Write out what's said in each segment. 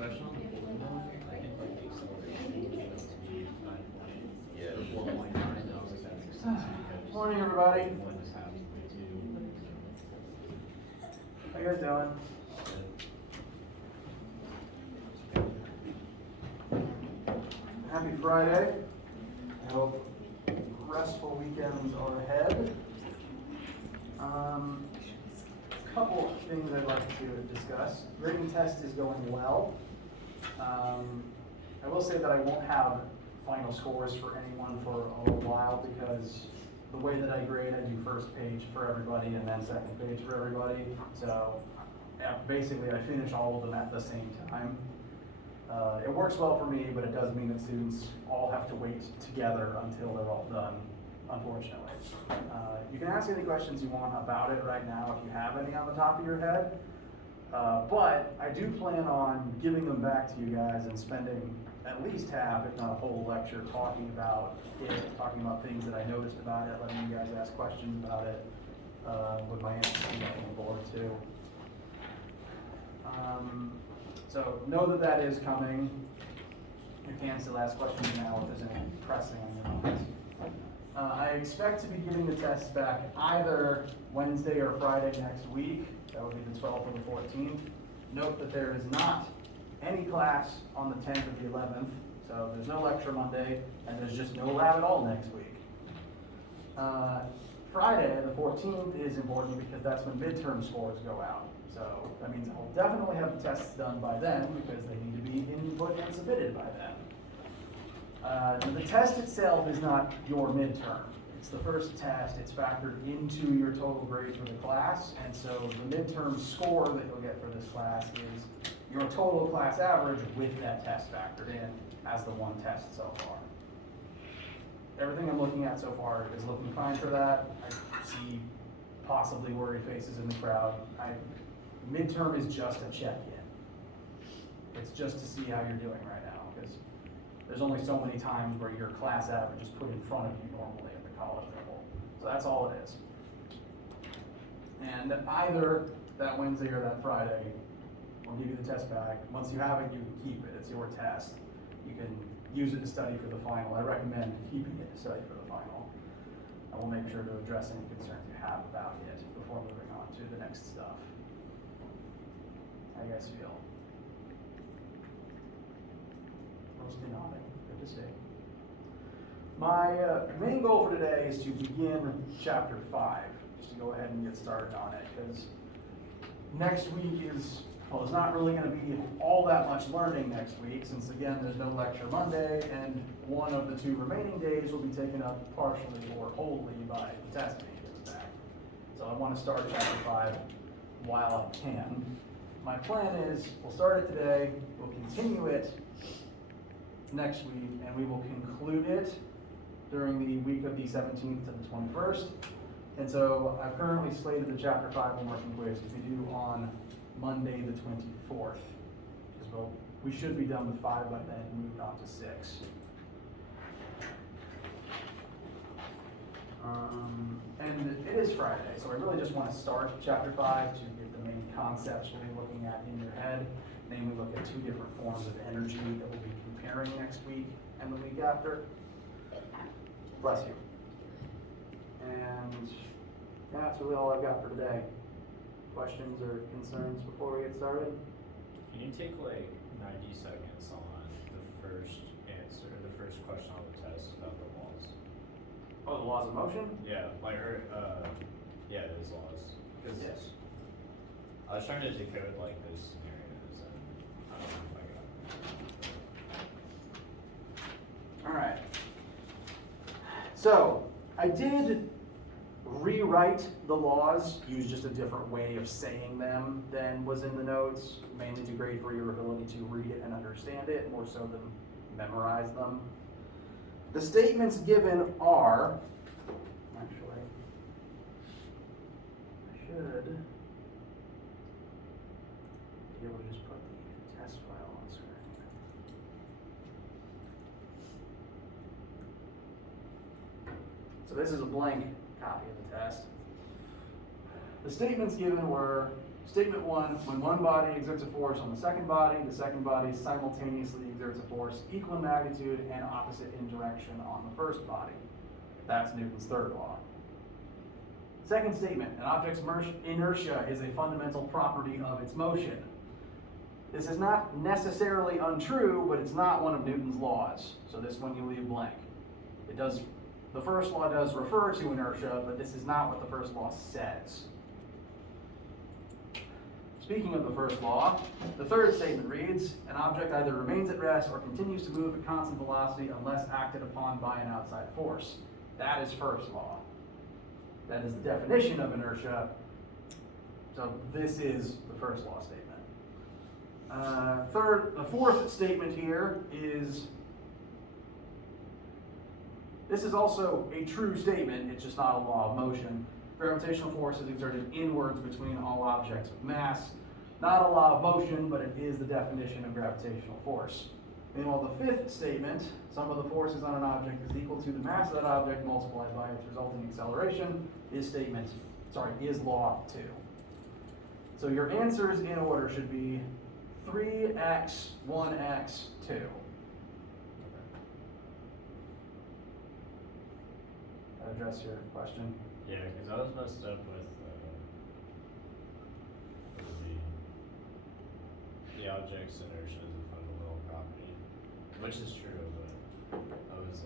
especially on the board mode, I think like the acceleration came out to be 9.8. Yeah. Or 4.9, that was that makes sense because Morning, everybody. when this happened to How you guys doing? Happy Friday. I hope restful weekends are ahead. A couple of things I'd like to discuss. Grading test is going well. I will say that I won't have final scores for anyone for a little while because the way that I grade, I do first page for everybody and then second page for everybody. So yeah, basically I finish all of them at the same time. It works well for me, but it does mean that students all have to wait together until they're all done, unfortunately. You can ask any questions you want about it right now if you have any on the top of your head. But I do plan on giving them back to you guys and spending at least half, if not a whole lecture, talking about it, talking about things that I noticed about it, letting you guys ask questions about it, with my answers on the board too. So know that that is coming. You can still ask questions now if there's any pressing on your minds. I expect to be giving the tests back either Wednesday or Friday next week. That would be the 12th or the 14th. Note that there is not any class on the 10th or the 11th, so there's no lecture Monday, and there's just no lab at all next week. Friday, the 14th, is important because that's when midterm scores go out. So that means I'll definitely have the tests done by then because they need to be input and submitted by then. The test itself is not your midterm. It's the first test. It's factored into your total grade for the class, and so the midterm score that you'll get for this class is your total class average with that test factored in as the one test so far. Everything I'm looking at so far is looking fine for that. I see possibly worried faces in the crowd. Midterm is just a check-in. It's just to see how you're doing right now, because there's only so many times where your class average is put in front of you normally at the college level. So that's all it is. And either that Wednesday or that Friday, we'll give you the test back. Once you have it, you can keep it. It's your test. You can use it to study for the final. I recommend keeping it to study for the final. I will make sure to address any concerns you have about it before moving on to the next stuff. How do you guys feel? Mostly nodding. Good to see. My main goal for today is to begin chapter 5, just to go ahead and get started on it, because next week is, well, there's not really going to be all that much learning next week, since again, there's no lecture Monday, and one of the 2 remaining days will be taken up partially or wholly by the test being back. So I want to start chapter 5 while I can. My plan is, we'll start it today, we'll continue it next week, and we will conclude it during the week of the 17th to the 21st. And so I've currently slated the chapter 5 homework and quiz to be due on Monday the 24th. Because we should be done with 5 by then and moved on to 6. And it is Friday, so I really just want to start chapter 5 to get the main concepts we'll be looking at in your head. Namely, look at 2 different forms of energy that we'll be comparing next week and the week after. Bless you. And yeah, that's really all I've got for today. Questions or concerns before we get started? Can you take like 90 seconds on the first answer, the first question on the test about the laws? Oh, the laws of motion? Yeah, like yeah, those laws. Yes. I was trying to decode like those scenarios, and I don't know if I got it. All right. So I did rewrite the laws, use just a different way of saying them than was in the notes, mainly to grade for your ability to read it and understand it, more so than memorize them. The statements given are, actually, I should be able to just put the test file on screen. So this is a blank copy of the test. The statements given were statement 1, when one body exerts a force on the second body simultaneously exerts a force equal in magnitude and opposite in direction on the first body. That's Newton's third law. Second statement, an object's inertia is a fundamental property of its motion. This is not necessarily untrue, but it's not one of Newton's laws. So this one you leave blank. The first law does refer to inertia, but this is not what the first law says. Speaking of the first law, the third statement reads, an object either remains at rest or continues to move at constant velocity unless acted upon by an outside force. That is first law. That is the definition of inertia. So this is the first law statement. The fourth statement here is, this is also a true statement, it's just not a law of motion. Gravitational force is exerted inwards between all objects with mass. Not a law of motion, but it is the definition of gravitational force. Meanwhile, the fifth statement, sum of the forces on an object is equal to the mass of that object multiplied by its resulting acceleration, is law 2. So your answers in order should be 3x, 1x, 2. That address your question? Yeah, because I was messed up with the object's inertia is a fundamental property, which is true, but I was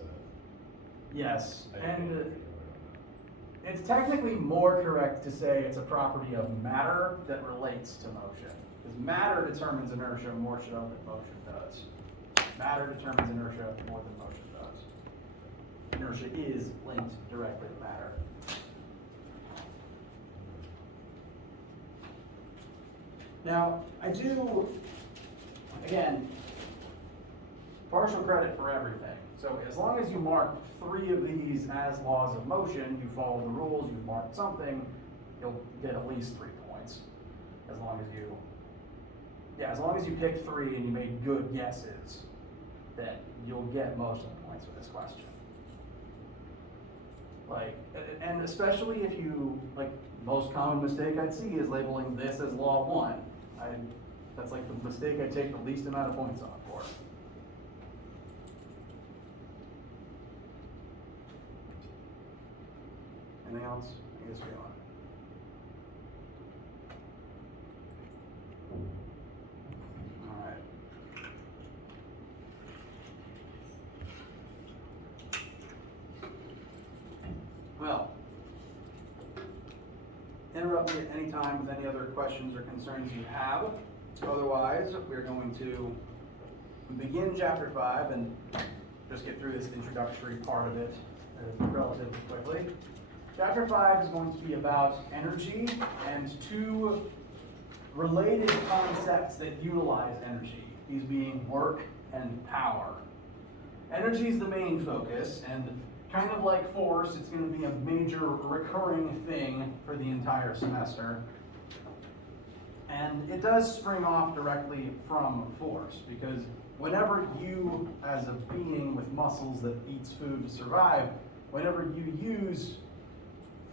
Yes, I didn't and get a pretty word on that. it's technically more correct to say it's a property of matter that relates to motion. Because matter determines inertia more so than motion does. Matter determines inertia more than motion does. Inertia is linked directly to matter. Now, I do, again, partial credit for everything. So as long as you mark 3 of these as laws of motion, you follow the rules, you've marked something, you'll get at least 3 points. As long as you pick 3 and you made good guesses, then you'll get most of the points for this question. And especially if you, most common mistake I'd see is labeling this as law 1. That's like the mistake I take the least amount of points off for. Anything else? I guess we on. All right. Well, interrupt me at any time with any other questions or concerns you have. Otherwise, we're going to begin chapter 5 and just get through this introductory part of it relatively quickly. Chapter 5 is going to be about energy and 2 related concepts that utilize energy, these being work and power. Energy is the main focus, and kind of like force, it's going to be a major recurring thing for the entire semester. And it does spring off directly from force, because whenever you, as a being with muscles that eats food to survive, whenever you use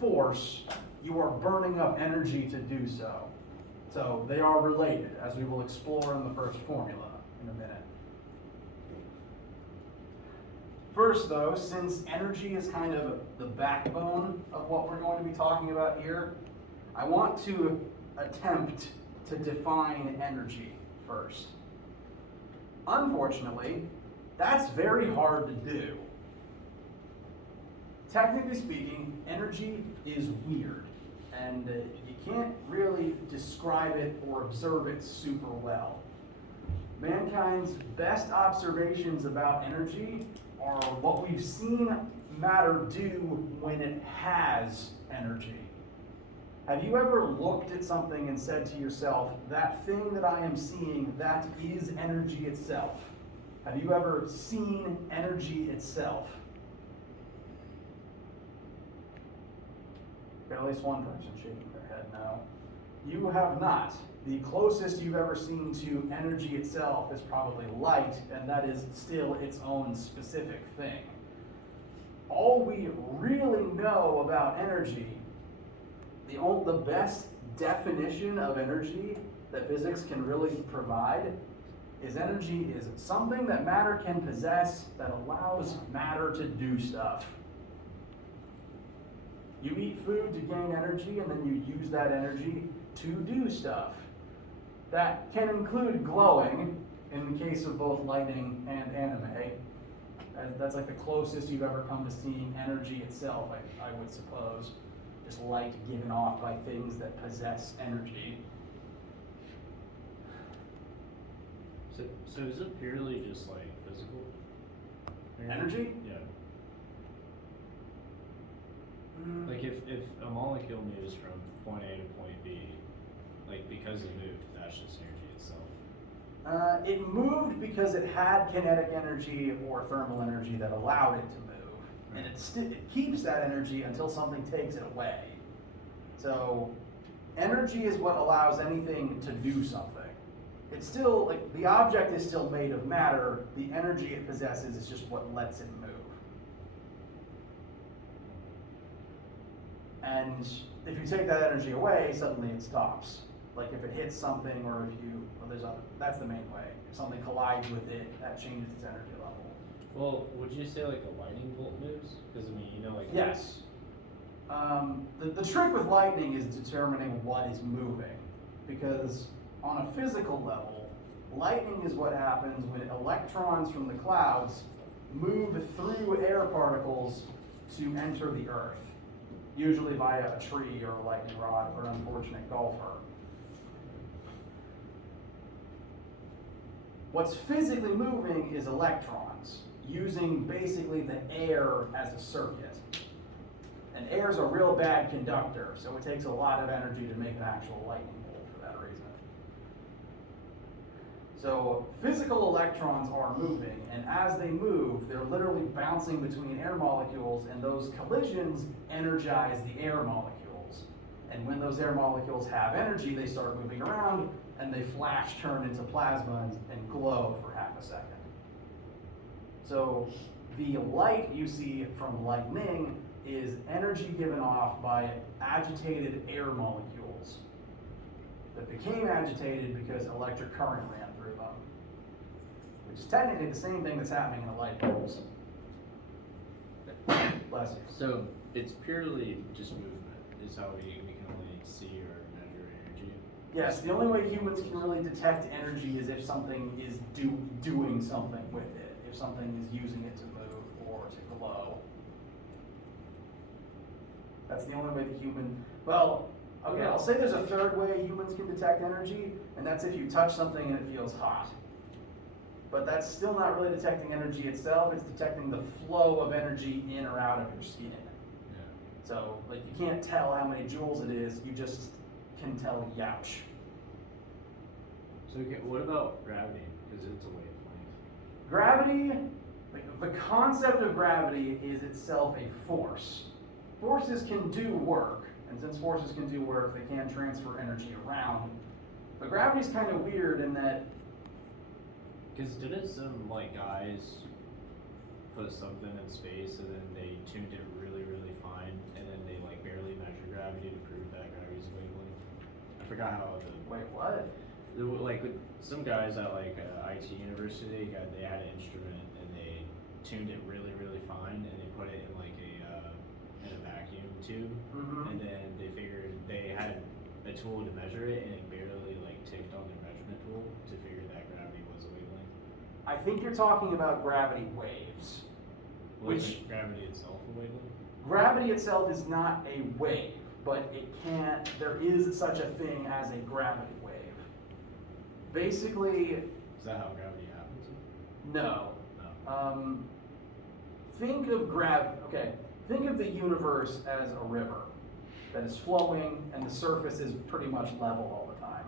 force, you are burning up energy to do so. So they are related, as we will explore in the first formula in a minute. First though, since energy is kind of the backbone of what we're going to be talking about here, I want to attempt to define energy first. Unfortunately, that's very hard to do. Technically speaking, energy is weird, and you can't really describe it or observe it super well. Mankind's best observations about energy are what we've seen matter do when it has energy. Have you ever looked at something and said to yourself, that thing that I am seeing, that is energy itself? Have you ever seen energy itself? At least one person shaking their head no. You have not. The closest you've ever seen to energy itself is probably light, and that is still its own specific thing. All we really know about energy, the best definition of energy that physics can really provide is energy is something that matter can possess that allows matter to do stuff. You eat food to gain energy, and then you use that energy to do stuff. That can include glowing, in the case of both lightning and anime. That's like the closest you've ever come to seeing energy itself, I would suppose. Just light given off by things that possess energy. So is it purely just like physical? Energy? Yeah. Like if a molecule moves from point A to point B, like because it moved, that's just energy itself. It moved because it had kinetic energy or thermal energy that allowed it to move. And it keeps that energy until something takes it away. So energy is what allows anything to do something. It's still, like, the object is still made of matter, the energy it possesses is just what lets it move. And if you take that energy away, suddenly it stops. Like if it hits something, or if you, that's the main way. If something collides with it, that changes its energy level. Well, would you say like a lightning bolt moves? Because I mean, you know, like yes. The trick with lightning is determining what is moving, because on a physical level, lightning is what happens when electrons from the clouds move through air particles to enter the earth, usually via a tree or a lightning rod or an unfortunate golfer. What's physically moving is electrons, using basically the air as a circuit. And air is a real bad conductor, so it takes a lot of energy to make an actual lightning bolt for that reason. So physical electrons are moving, and as they move, they're literally bouncing between air molecules, and those collisions energize the air molecules. And when those air molecules have energy, they start moving around, and they flash turn into plasma and glow for half a second. So the light you see from lightning is energy given off by agitated air molecules that became agitated because electric current ran through them, which is technically the same thing that's happening in the light bulbs. Bless you. So it's purely just movement is how we can only see or measure energy. Yes, the only way humans can really detect energy is if something is doing something with it, if something is using it to move or to glow. That's the only way the human, well, okay, I'll say there's a third way humans can detect energy, and that's if you touch something and it feels hot. But that's still not really detecting energy itself, it's detecting the flow of energy in or out of your skin. Yeah. So, like, you can't tell how many joules it is, you just can tell youch. So okay, what about gravity? Because it's a wavelength. Gravity, like, the concept of gravity is itself a force. Forces can do work, and since forces can do work, they can transfer energy around. But gravity's kind of weird in that. Because didn't some like guys put something in space and then they tuned it really, really fine, and then they like barely measured gravity to prove that gravity's a wavelength? I forgot how the. Wait, what? Like with some guys at like IT university, they had an instrument and they tuned it really, really fine, and they put it in like in a vacuum tube, and then they figured they had a tool to measure it, and it barely like ticked on their measurement tool to figure that gravity was a wavelength. I think you're talking about gravity waves. Which gravity itself a wavelength? Gravity itself is not a wave, but there is such a thing as a gravity wave. Basically. Is that how gravity happens? No. No. Think of the universe as a river that is flowing and the surface is pretty much level all the time.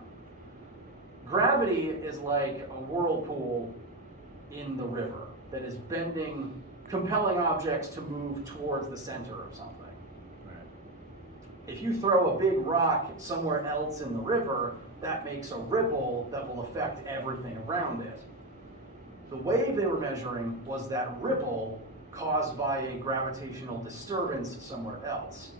Gravity is like a whirlpool in the river that is bending, compelling objects to move towards the center of something. Right. If you throw a big rock somewhere else in the river, that makes a ripple that will affect everything around it. The wave they were measuring was that ripple caused by a gravitational disturbance somewhere else.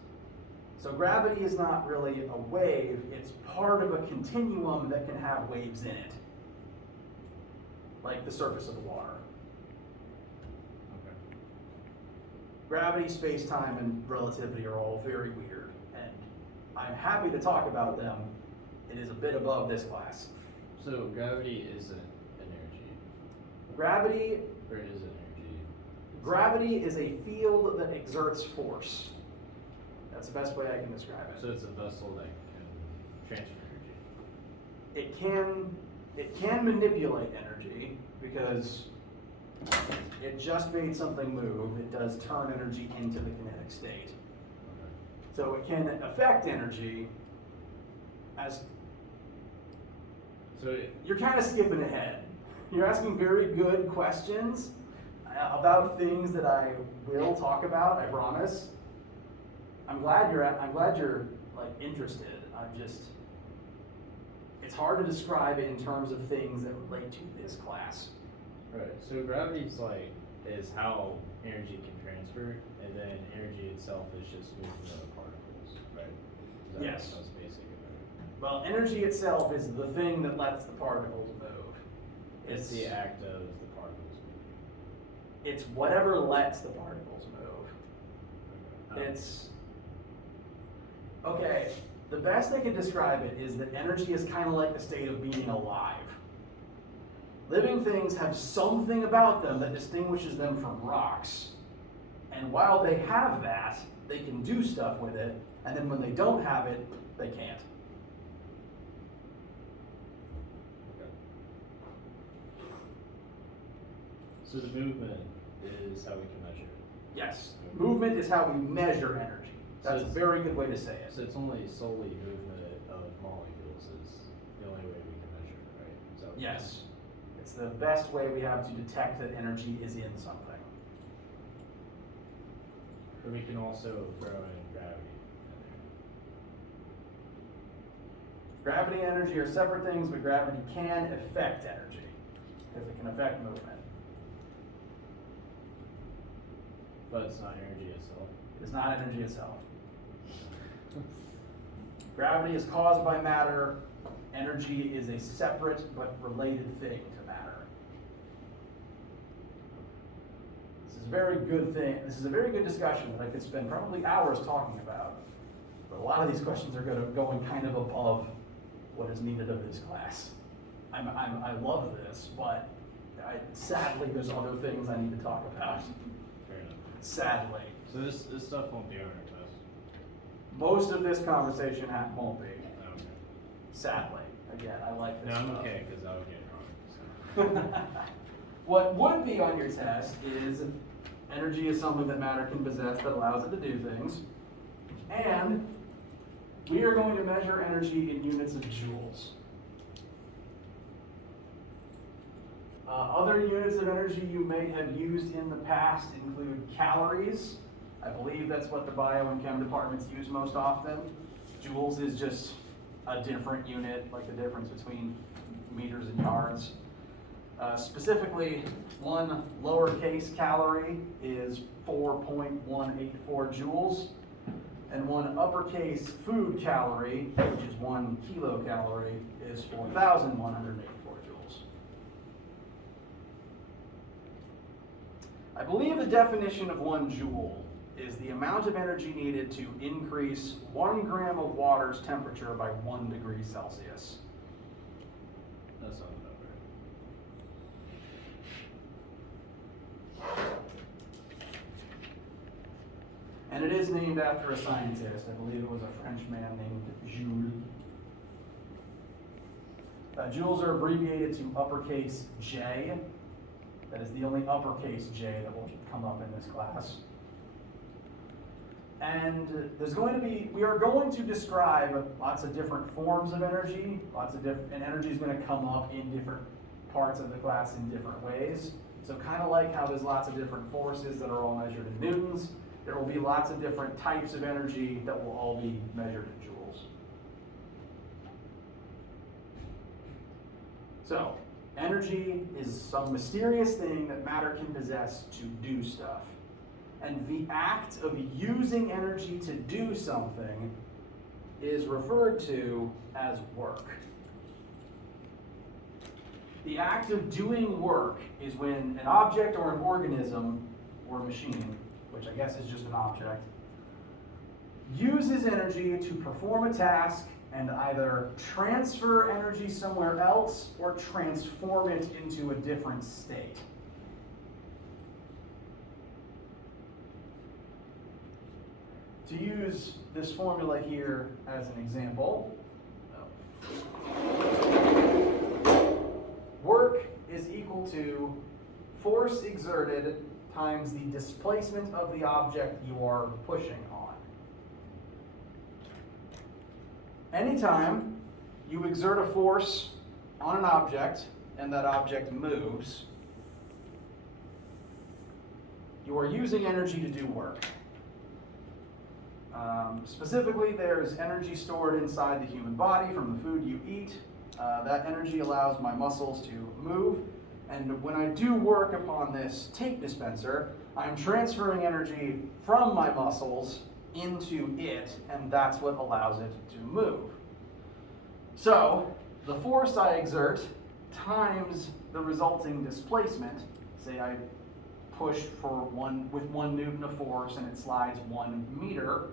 So gravity is not really a wave, it's part of a continuum that can have waves in it. Like the surface of the water. Okay. Gravity, space-time, and relativity are all very weird, and I'm happy to talk about them. It is a bit above this class. So gravity isn't energy, Gravity or is it energy? Gravity is a field that exerts force. That's the best way I can describe it. So it's a vessel that can transfer energy. It can manipulate energy because it just made something move. It does turn energy into the kinetic state. Okay. So it can affect energy as So you're kind of skipping ahead. You're asking very good questions about things that I will talk about, I promise. I'm glad you're like interested. It's hard to describe it in terms of things that relate to this class. right. So gravity is how energy can transfer, and then energy itself is just movement of particles, right? Is that Yes. That's basic about it. Well, energy itself is the thing that lets the particles move. It's the act of the particles moving. It's whatever lets the particles move. Okay. It's okay. The best I can describe it is that energy is kind of like the state of being alive. Living things have something about them that distinguishes them from rocks. And while they have that, they can do stuff with it, and then when they don't have it, they can't. Okay. So the movement is how we can measure it. Yes, movement is how we measure energy. That's a it's- very good way to say it. So it's only solely movement of molecules is the only way we can measure it, right? Is that what you're Yes. It's the best way we have to detect that energy is in something. But we can also throw in gravity in there. Gravity and energy are separate things, but gravity can affect energy because it can affect movement. But it's not energy itself. It is not energy itself. Gravity is caused by matter. Energy is a separate but related thing to matter. This is a very good thing. This is a very good discussion that I could spend probably hours talking about. But a lot of these questions are going kind of above what is needed of this class. I love this, but sadly there's other things I need to talk about. Fair enough. Sadly. So this stuff won't be on our test. Most of this conversation won't be. Okay. Sadly. Again, I like this No, I'm stuff. okay because I would get it wrong. So. What would be on your test is energy is something that matter can possess that allows it to do things. And we are going to measure energy in units of joules. Other units of energy you may have used in the past include calories. I believe that's what the bio and chem departments use most often. Joules is just a different unit, like the difference between meters and yards. Specifically, one lowercase calorie is 4.184 joules, and one uppercase food calorie, which is 1 kilocalorie, is 4,184 joules. I believe the definition of 1 joule is the amount of energy needed to increase 1 gram of water's temperature by 1 degree Celsius. That sounds about right. And it is named after a scientist. I believe it was a French man named Joule. Joules are abbreviated to uppercase J. That is the only uppercase J that will come up in this class. And we are going to describe lots of different forms of energy, and energy is going to come up in different parts of the class in different ways. So kind of like how there's lots of different forces that are all measured in newtons, there will be lots of different types of energy that will all be measured in joules. So, energy is some mysterious thing that matter can possess to do stuff. And the act of using energy to do something is referred to as work. The act of doing work is when an object or an organism or machine, which I guess is just an object, uses energy to perform a task and either transfer energy somewhere else or transform it into a different state. To use this formula here as an example, work is equal to force exerted times the displacement of the object you are pushing on. Anytime you exert a force on an object and that object moves, you are using energy to do work. Specifically, there's energy stored inside the human body from the food you eat. That energy allows my muscles to move. And when I do work upon this tape dispenser, I'm transferring energy from my muscles into it, and that's what allows it to move. So, the force I exert times the resulting displacement, say I push with 1 Newton of force and it slides 1 meter,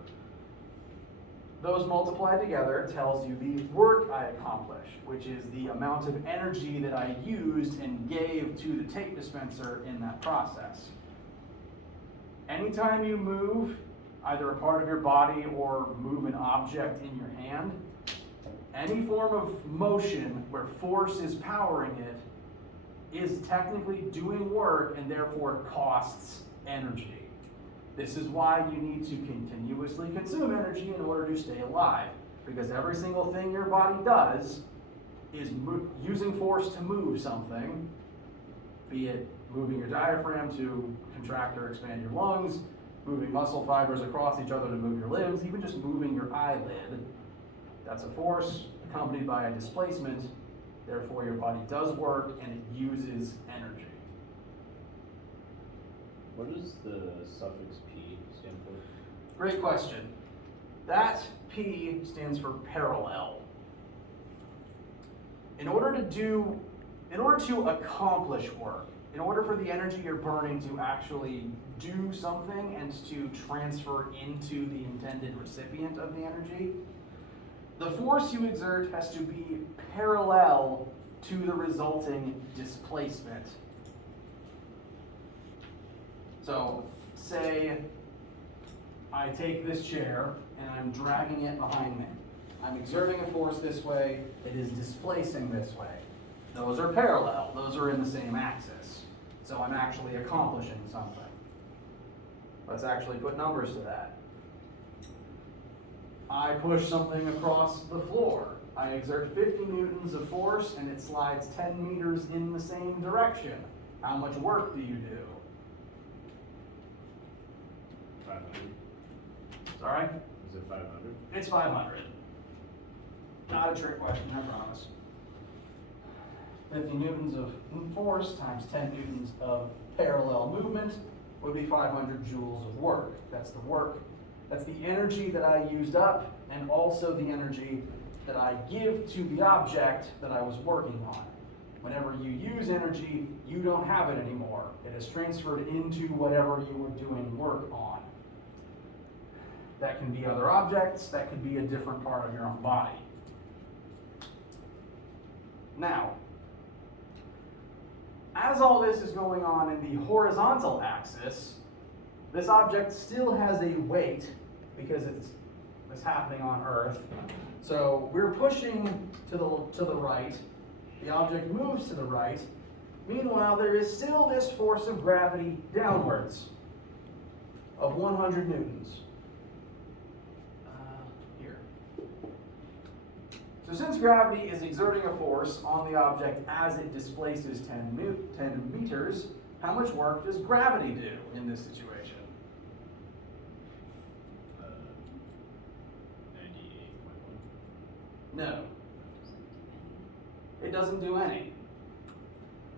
those multiplied together tells you the work I accomplished, which is the amount of energy that I used and gave to the tape dispenser in that process. Anytime you move either a part of your body or move an object in your hand, any form of motion where force is powering it is technically doing work and therefore costs energy. This is why you need to continuously consume energy in order to stay alive, because every single thing your body does is using force to move something, be it moving your diaphragm to contract or expand your lungs, moving muscle fibers across each other to move your limbs, even just moving your eyelid. That's a force accompanied by a displacement. Therefore, your body does work and it uses energy. What does the suffix P stand for? Great question. That P stands for parallel. In order to accomplish work, in order for the energy you're burning to actually do something and to transfer into the intended recipient of the energy, the force you exert has to be parallel to the resulting displacement. So, say I take this chair and I'm dragging it behind me. I'm exerting a force this way, it is displacing this way. Those are parallel, those are in the same axis. So I'm actually accomplishing something. Let's actually put numbers to that. I push something across the floor. I exert 50 newtons of force and it slides 10 meters in the same direction. How much work do you do? 500. Sorry? Is it 500? It's 500. Not a trick question, I promise. 50 newtons of force times 10 newtons of parallel movement would be 500 joules of work. That's the work. That's the energy that I used up and also the energy that I give to the object that I was working on. Whenever you use energy, you don't have it anymore. It is transferred into whatever you were doing work on. That can be other objects, that could be a different part of your own body. Now, as all this is going on in the horizontal axis, this object still has a weight because it's happening on Earth. So we're pushing to the right, the object moves to the right. Meanwhile, there is still this force of gravity downwards of 100 newtons. Here. So since gravity is exerting a force on the object as it displaces 10 meters, how much work does gravity do in this situation? 98.1. No. It doesn't do any.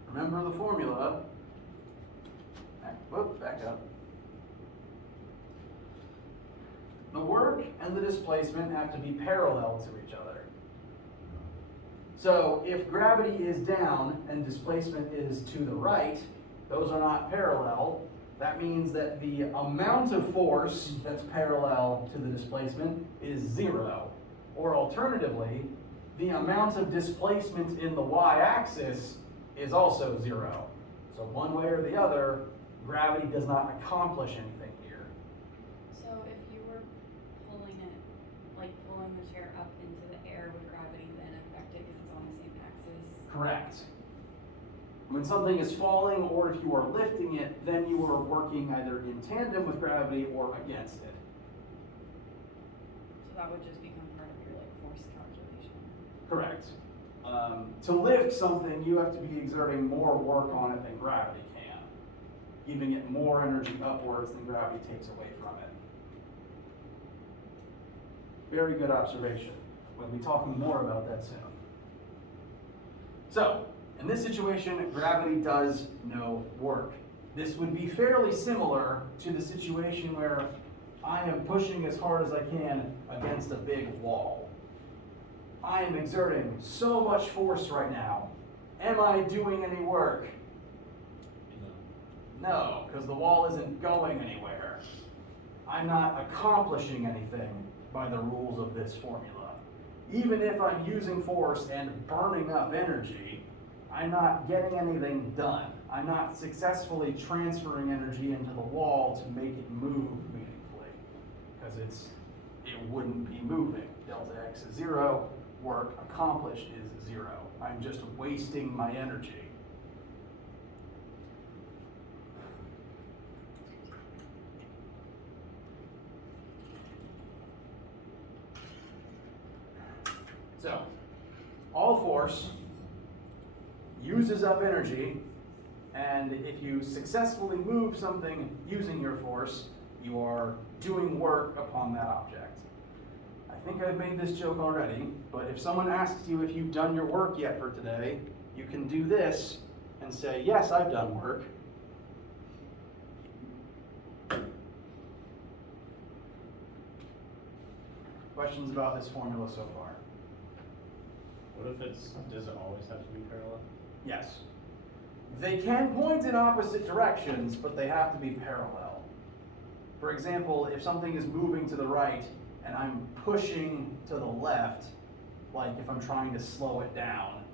Remember the formula. Back up. The work and the displacement have to be parallel to each other. So if gravity is down and displacement is to the right, those are not parallel. That means that the amount of force that's parallel to the displacement is 0. Or alternatively, the amount of displacement in the y-axis is also 0. So one way or the other, gravity does not accomplish anything here. So if you were pulling it, like pulling the chair up into the air, would gravity then affect it because it's on the same axis? Correct. When something is falling or if you are lifting it, then you are working either in tandem with gravity or against it. So that would just become part of your like force calculation. Correct. To lift something, you have to be exerting more work on it than gravity can, giving it more energy upwards than gravity takes away from it. Very good observation. We'll be talking more about that soon. So, in this situation, gravity does no work. This would be fairly similar to the situation where I am pushing as hard as I can against a big wall. I am exerting so much force right now. Am I doing any work? No, because the wall isn't going anywhere. I'm not accomplishing anything by the rules of this formula. Even if I'm using force and burning up energy, I'm not getting anything done. I'm not successfully transferring energy into the wall to make it move meaningfully, because it wouldn't be moving. Delta X is 0, work accomplished is 0. I'm just wasting my energy. So, all force uses up energy, and if you successfully move something using your force, you are doing work upon that object. I think I've made this joke already, but if someone asks you if you've done your work yet for today, you can do this and say, yes, I've done work. Questions about this formula so far? What if does it always have to be parallel? Yes. They can point in opposite directions, but they have to be parallel. For example, if something is moving to the right and I'm pushing to the left, like if I'm trying to slow it down,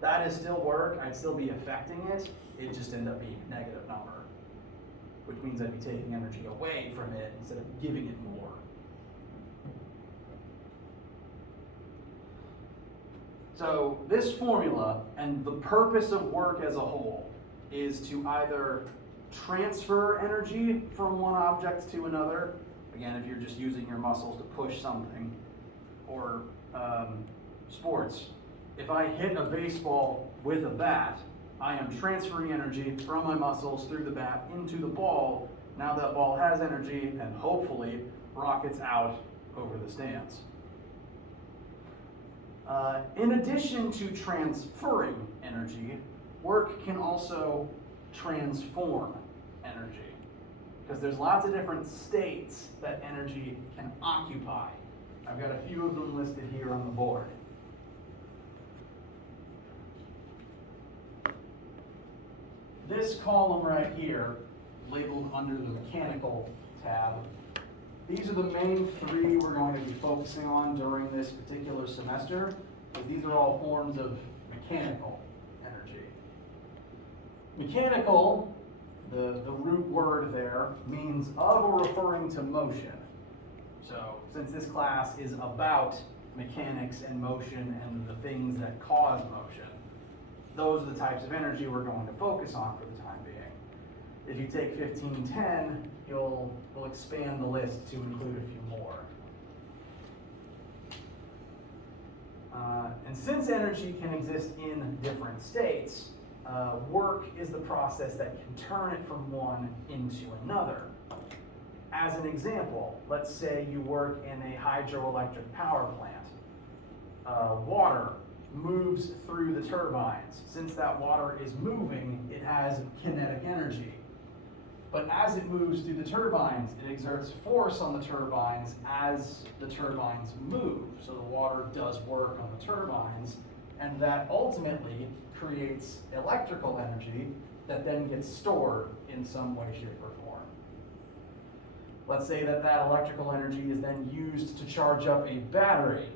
that is still work. I'd still be affecting it. It'd just end up being a negative number, which means I'd be taking energy away from it instead of giving it more. So this formula and the purpose of work as a whole is to either transfer energy from one object to another, again, if you're just using your muscles to push something, or sports. If I hit a baseball with a bat, I am transferring energy from my muscles through the bat into the ball. Now that ball has energy and hopefully rockets out over the stands. In addition to transferring energy, work can also transform energy, because there's lots of different states that energy can occupy. I've got a few of them listed here on the board. This column right here, labeled under the mechanical tab, these are the main three we're going to be focusing on during this particular semester, because these are all forms of mechanical energy. Mechanical, the root word there, means of or referring to motion. So, since this class is about mechanics and motion and the things that cause motion, those are the types of energy we're going to focus on for the time being. If you take 1510, we'll expand the list to include a few more. And since energy can exist in different states, work is the process that can turn it from one into another. As an example, let's say you work in a hydroelectric power plant. Water moves through the turbines. Since that water is moving, it has kinetic energy. But as it moves through the turbines, it exerts force on the turbines as the turbines move. So the water does work on the turbines, and that ultimately creates electrical energy that then gets stored in some way, shape, or form. Let's say that that electrical energy is then used to charge up a battery.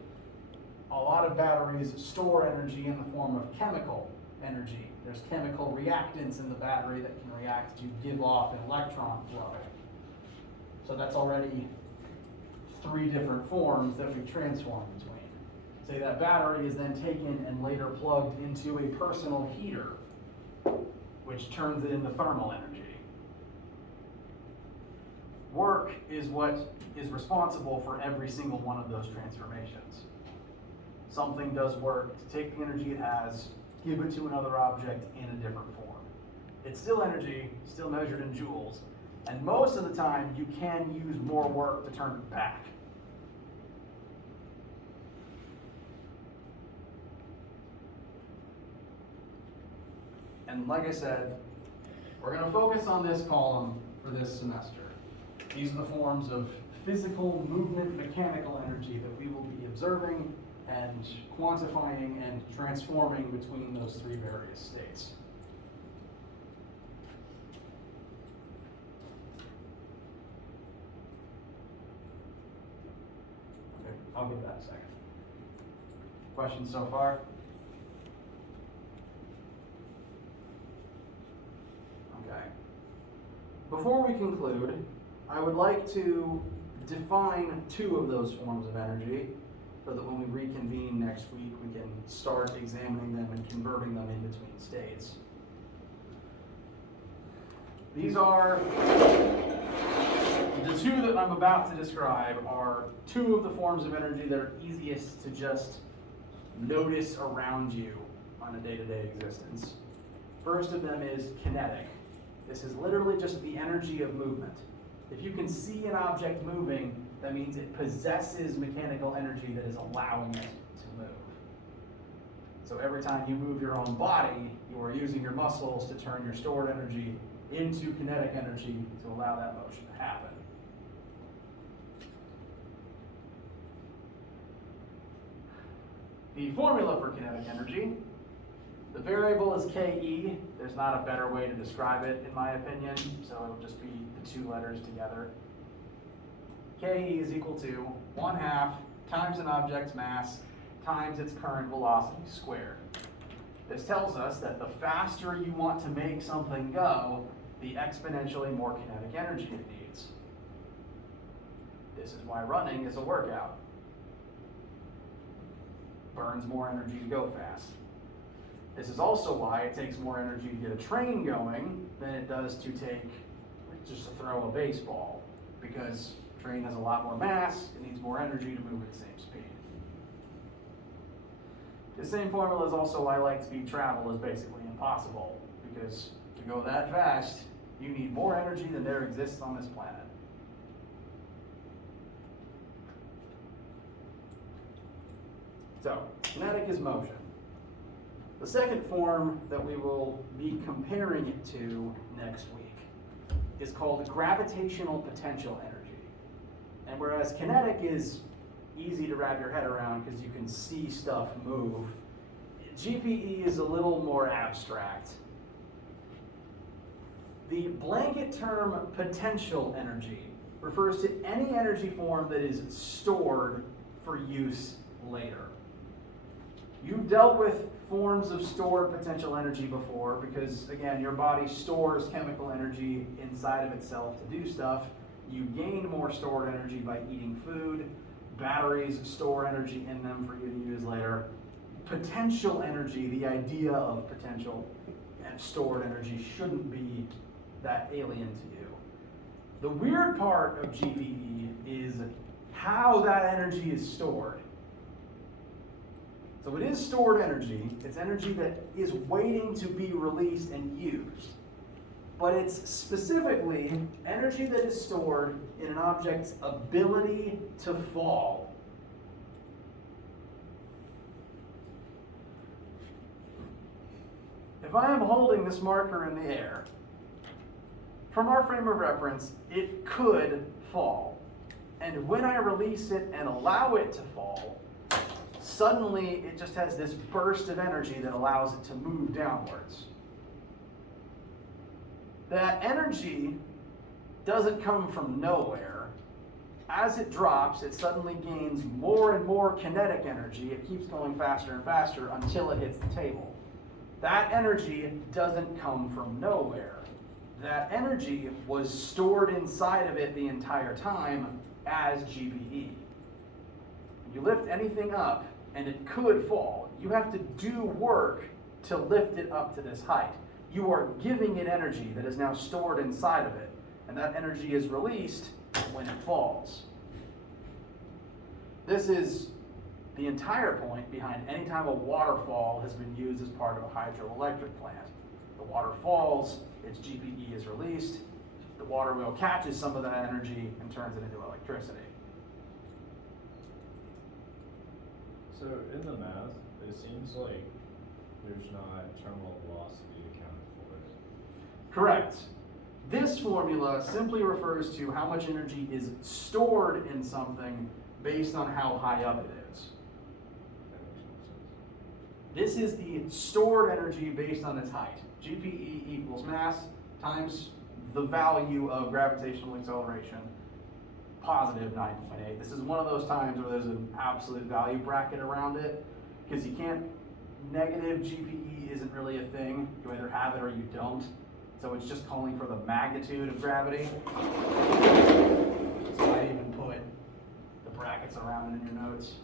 A lot of batteries store energy in the form of chemical energy. There's chemical reactants in the battery that can react to give off an electron flow. So that's already 3 different forms that we transform between. Say that battery is then taken and later plugged into a personal heater, which turns it into thermal energy. Work is what is responsible for every single one of those transformations. Something does work to take the energy it has, give it to another object in a different form. It's still energy, still measured in joules, and most of the time you can use more work to turn it back. And like I said, we're going to focus on this column for this semester. These are the forms of physical movement mechanical energy that we will be observing and quantifying and transforming between those 3 various states. Okay, I'll give that a second. Questions so far? Okay. Before we conclude, I would like to define 2 of those forms of energy so that when we reconvene next week, we can start examining them and converting them in between states. These are, the 2 that I'm about to describe are 2 of the forms of energy that are easiest to just notice around you on a day-to-day existence. First of them is kinetic. This is literally just the energy of movement. If you can see an object moving, that means it possesses mechanical energy that is allowing it to move. So every time you move your own body, you are using your muscles to turn your stored energy into kinetic energy to allow that motion to happen. The formula for kinetic energy, the variable is Ke. There's not a better way to describe it, in my opinion, so it'll just be the 2 letters together. Ke is equal to 1/2 times an object's mass times its current velocity squared. This tells us that the faster you want to make something go, the exponentially more kinetic energy it needs. This is why running is a workout. Burns more energy to go fast. This is also why it takes more energy to get a train going than it does to take, just to throw a baseball, because a train has a lot more mass, it needs more energy to move at the same speed. The same formula is also why light speed travel is basically impossible, because to go that fast, you need more energy than there exists on this planet. So, kinetic is motion. The second form that we will be comparing it to next week is called gravitational potential energy. And whereas kinetic is easy to wrap your head around because you can see stuff move, GPE is a little more abstract. The blanket term potential energy refers to any energy form that is stored for use later. You've dealt with forms of stored potential energy before because, again, your body stores chemical energy inside of itself to do stuff. You gain more stored energy by eating food. Batteries store energy in them for you to use later. Potential energy, the idea of potential and stored energy, shouldn't be that alien to you. The weird part of GPE is how that energy is stored. So it is stored energy. It's energy that is waiting to be released and used. But it's specifically energy that is stored in an object's ability to fall. If I am holding this marker in the air, from our frame of reference, it could fall. And when I release it and allow it to fall, suddenly it just has this burst of energy that allows it to move downwards. That energy doesn't come from nowhere. As it drops, it suddenly gains more and more kinetic energy. It keeps going faster and faster until it hits the table. That energy doesn't come from nowhere. That energy was stored inside of it the entire time as GPE. You lift anything up and it could fall. You have to do work to lift it up to this height. You are giving it energy that is now stored inside of it, and that energy is released when it falls. This is the entire point behind any time a waterfall has been used as part of a hydroelectric plant. The water falls, its GPE is released, the water wheel catches some of that energy and turns it into electricity. So in the math, it seems like there's not terminal velocity accounted for it. Correct. This formula simply refers to how much energy is stored in something based on how high up it is. That makes more sense. This is the stored energy based on its height. GPE equals mass times the value of gravitational acceleration, positive 9.8. This is one of those times where there's an absolute value bracket around it, because you can't, negative GPE isn't really a thing. You either have it or you don't. So it's just calling for the magnitude of gravity. So I even put the brackets around it in your notes.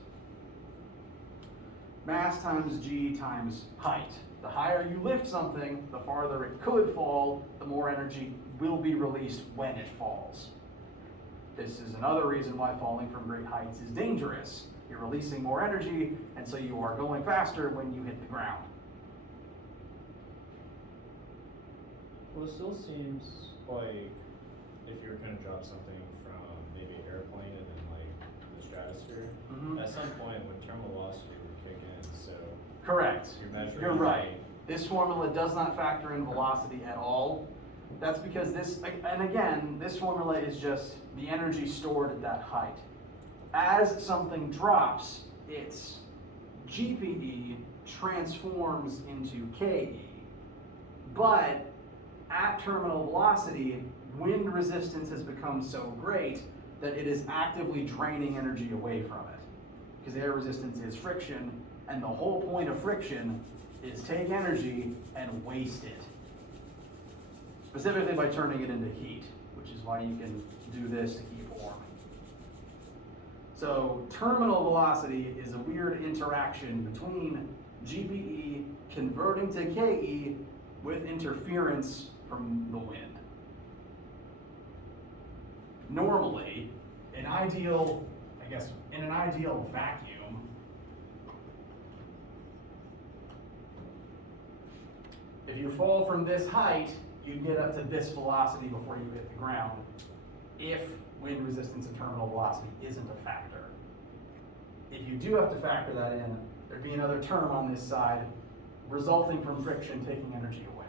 Mass times G times height. The higher you lift something, the farther it could fall, the more energy will be released when it falls. This is another reason why falling from great heights is dangerous. You're releasing more energy, and so you are going faster when you hit the ground. Well, it still seems like if you were going to drop something from maybe an airplane and then like the stratosphere, at some point when terminal velocity would kick in, so Correct. you're right. This formula does not factor in velocity at all. That's because this, and again, this formula is just the energy stored at that height. As something drops, its GPE transforms into KE. But at terminal velocity, wind resistance has become so great that it is actively draining energy away from it. Because air resistance is friction, and the whole point of friction is take energy and waste it. Specifically by turning it into heat, which is why you can do this to keep warm. So terminal velocity is a weird interaction between GPE converting to KE with interference from the wind. Normally, in an ideal vacuum, if you fall from this height, you get up to this velocity before you hit the ground, if wind resistance and terminal velocity isn't a factor. If you do have to factor that in, there'd be another term on this side resulting from friction taking energy away.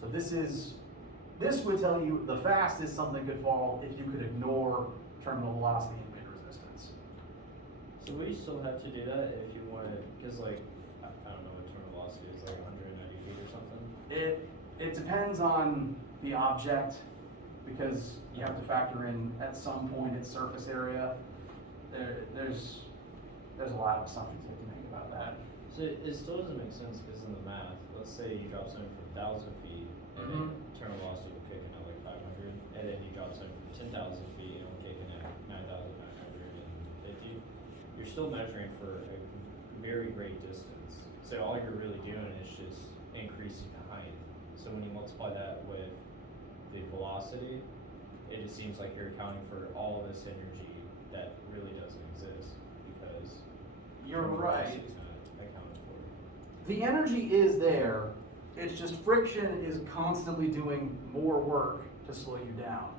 So this would tell you the fastest something could fall if you could ignore terminal velocity and wind resistance. So we still have to do that if you wanted, because like, I don't know what terminal velocity is, like 190 feet or something? It depends on the object, because you have to factor in at some point its surface area. There's a lot of assumptions you have to make about that. So it still doesn't make sense because in the math, let's say you drop something from 1,000 feet and then terminal velocity will kick in at like 500, and then you drop something from 10,000 feet and it'll kick in at 9,950. You're still measuring for a very great distance. So all you're really doing is just increasing the height. So when you multiply that with the velocity, it just seems like you're accounting for all this energy that really doesn't exist because You're right. velocity is not accounted for. The energy is there, it's just friction is constantly doing more work to slow you down.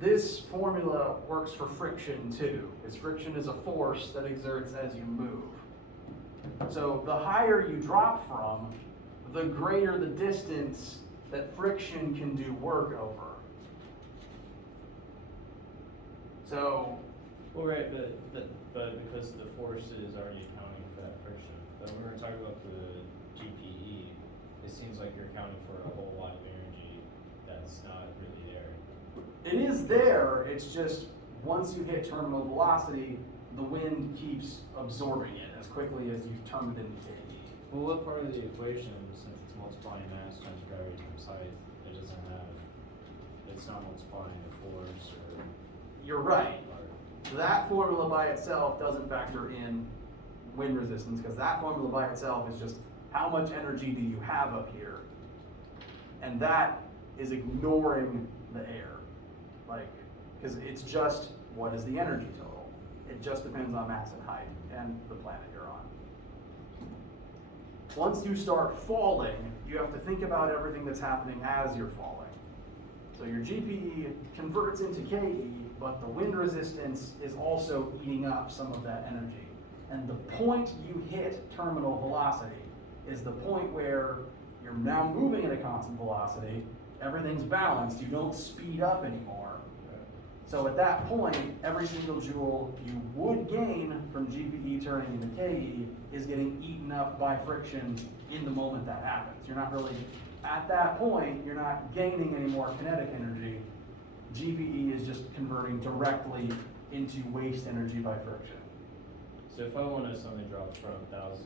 This formula works for friction too, because friction is a force that exerts as you move. So the higher you drop from, the greater the distance that friction can do work over. So, Well, right, but because the force is already accounting for that friction. But when we're talking about the GPE, it seems like you're accounting for a whole lot of energy that's not really there. it is there, it's just once you hit terminal velocity, the wind keeps absorbing it as quickly as you've turned it into KE. Well, what part of the equation, since it's multiplying mass times gravity times height, it doesn't have, it's not multiplying the force or. You're right. That formula by itself doesn't factor in wind resistance, because that formula by itself is just how much energy do you have up here? And that is ignoring the air. Like, because it's just, what is the energy total? It just depends on mass and height and the planet you're on. Once you start falling, you have to think about everything that's happening as you're falling. So your GPE converts into KE, but the wind resistance is also eating up some of that energy. And the point you hit terminal velocity is the point where you're now moving at a constant velocity, everything's balanced, you don't speed up anymore. So at that point, every single joule you would gain from GPE turning into KE is getting eaten up by friction in the moment that happens. You're not really, at that point, you're not gaining any more kinetic energy. GPE is just converting directly into waste energy by friction. So if I wanted something drops from 1,000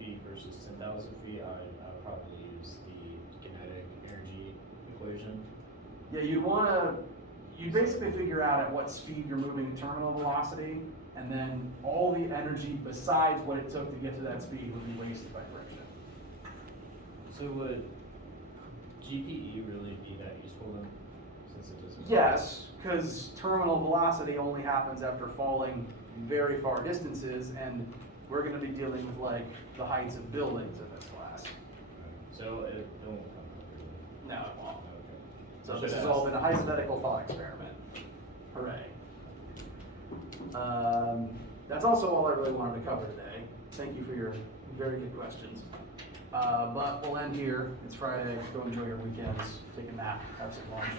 feet versus 10,000 feet, I'd probably use the kinetic energy equation. Yeah, you'd basically figure out at what speed you're moving to terminal velocity, and then all the energy besides what it took to get to that speed would be wasted by friction. So would GPE really be that useful then, since it doesn't? Yes, because terminal velocity only happens after falling very far distances, and we're going to be dealing with like the heights of buildings in this class. So it won't come up really. No, it won't. Okay. So Should this has ask. all been a hypothetical thought experiment. Hooray. That's also all I really wanted to cover today. Thank you for your very good questions. But we'll end here. It's Friday. Go enjoy your weekends. Take a nap. Have some lunch.